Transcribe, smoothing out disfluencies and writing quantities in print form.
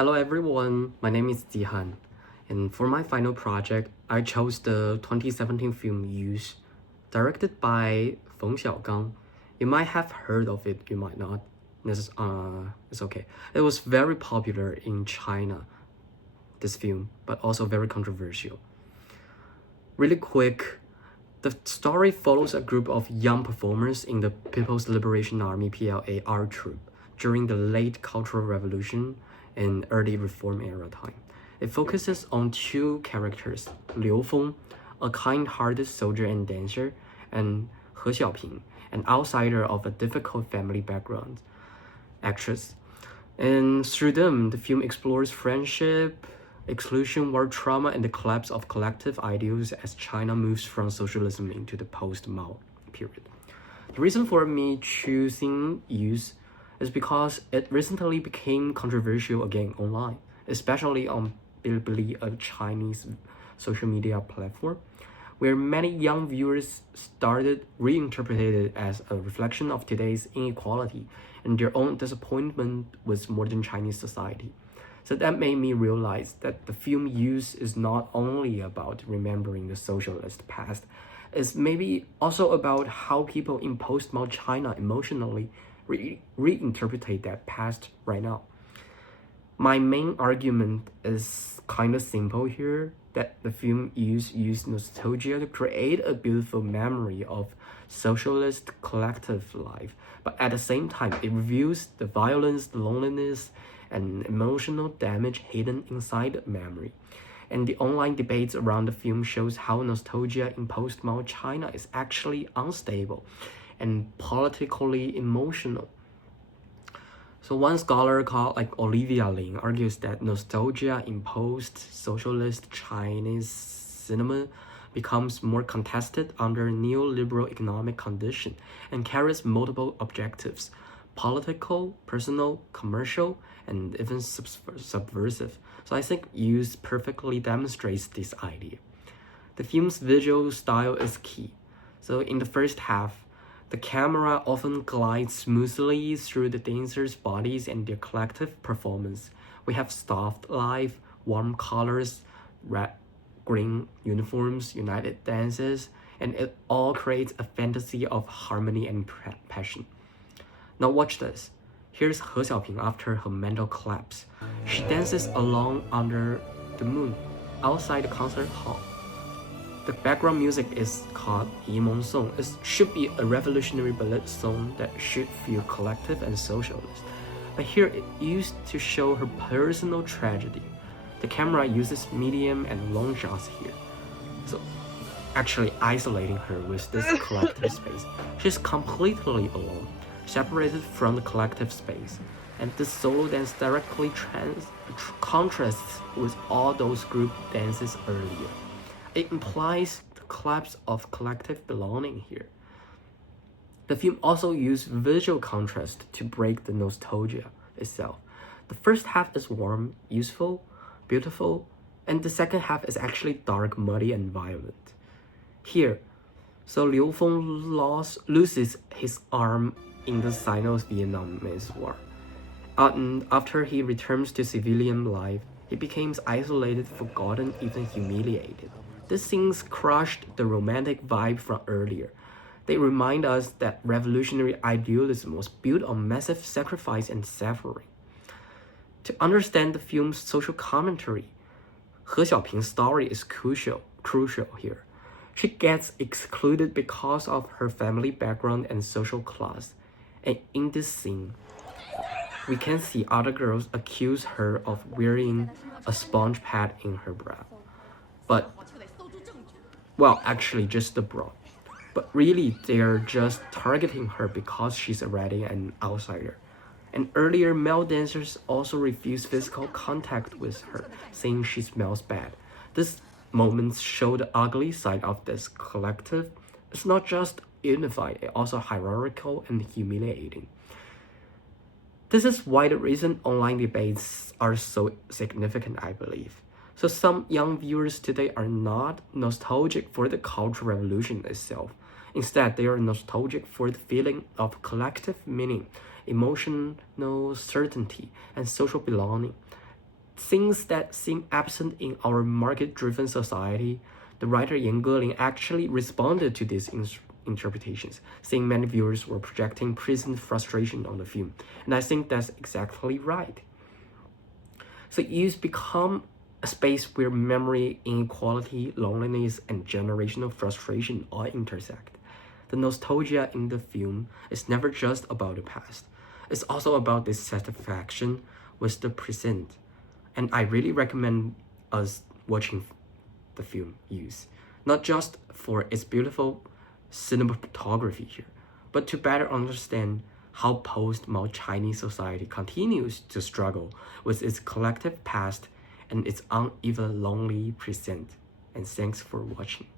Hello everyone, my name is Zihan, and for my final project, I chose the 2017 film Use, directed by Feng Xiaogang. You might have heard of it, you might not. It's okay. It was very popular in China, this film, but also very controversial. Really quick, the story follows a group of young performers in the People's Liberation Army (PLA) art troupe during the late Cultural Revolution and early Reform era time. It focuses on two characters, Liu Feng, a kind-hearted soldier and dancer, and He Xiaoping, an outsider of a difficult family background, actress. And through them, the film explores friendship, exclusion, war trauma, and the collapse of collective ideals as China moves from socialism into the post-Mao period. The reason for me choosing Use is because it recently became controversial again online, especially on Bilibili, a Chinese social media platform, where many young viewers started reinterpreting it as a reflection of today's inequality and their own disappointment with modern Chinese society. So that made me realize that the film Use is not only about remembering the socialist past, it's maybe also about how people in post-Mao China emotionally reinterpret that past right now. My main argument is kind of simple here, that the film used nostalgia to create a beautiful memory of socialist collective life, but at the same time, it reveals the violence, the loneliness, and emotional damage hidden inside the memory. And the online debates around the film shows how nostalgia in post-Mao China is actually unstable and politically emotional. So one scholar called Olivia Lin argues that nostalgia in post-socialist Chinese cinema becomes more contested under neoliberal economic condition and carries multiple objectives: political, personal, commercial, and even subversive. So I think Use perfectly demonstrates this idea. The film's visual style is key. So in the first half, the camera often glides smoothly through the dancers' bodies and their collective performance. We have soft life, warm colors, red, green uniforms, united dances, and it all creates a fantasy of harmony and passion. Now watch this. Here's He Xiaoping after her mental collapse. She dances alone under the moon, outside the concert hall. The background music is called Yimeng Song. It should be a revolutionary ballad song that should feel collective and socialist. But here it used to show her personal tragedy. The camera uses medium and long shots here, so actually isolating her with this collective space. She's completely alone, separated from the collective space, and this solo dance directly contrasts with all those group dances earlier. It implies the collapse of collective belonging here. The film also used visual contrast to break the nostalgia itself. The first half is warm, useful, beautiful, and the second half is actually dark, muddy, and violent. Here, so Liu Feng loses his arm in the Sino-Vietnamese War. And after he returns to civilian life, he becomes isolated, forgotten, even humiliated. These scenes crushed the romantic vibe from earlier. They remind us that revolutionary idealism was built on massive sacrifice and suffering. To understand the film's social commentary, He Xiaoping's story is crucial here. She gets excluded because of her family background and social class. And in this scene, we can see other girls accuse her of wearing a sponge pad in her bra. But, well, actually just the bra. But really, they're just targeting her because she's already an outsider. And earlier, male dancers also refuse physical contact with her, saying she smells bad. These moments show the ugly side of this collective. It's not just unified, it's also hierarchical and humiliating. This is why the recent online debates are so significant, I believe. So some young viewers today are not nostalgic for the Cultural Revolution itself. Instead, they are nostalgic for the feeling of collective meaning, emotional certainty, and social belonging. things that seem absent in our market-driven society, the writer Yan Geling actually responded to these interpretations, saying many viewers were projecting present frustration on the film. And I think that's exactly right. So youth become a space where memory, inequality, loneliness, and generational frustration all intersect. The nostalgia in the film is never just about the past. It's also about dissatisfaction with the present. And I really recommend us watching the film Youth, not just for its beautiful cinematography here, but to better understand how post-Mao Chinese society continues to struggle with its collective past and its uneven, lonely present. And thanks for watching.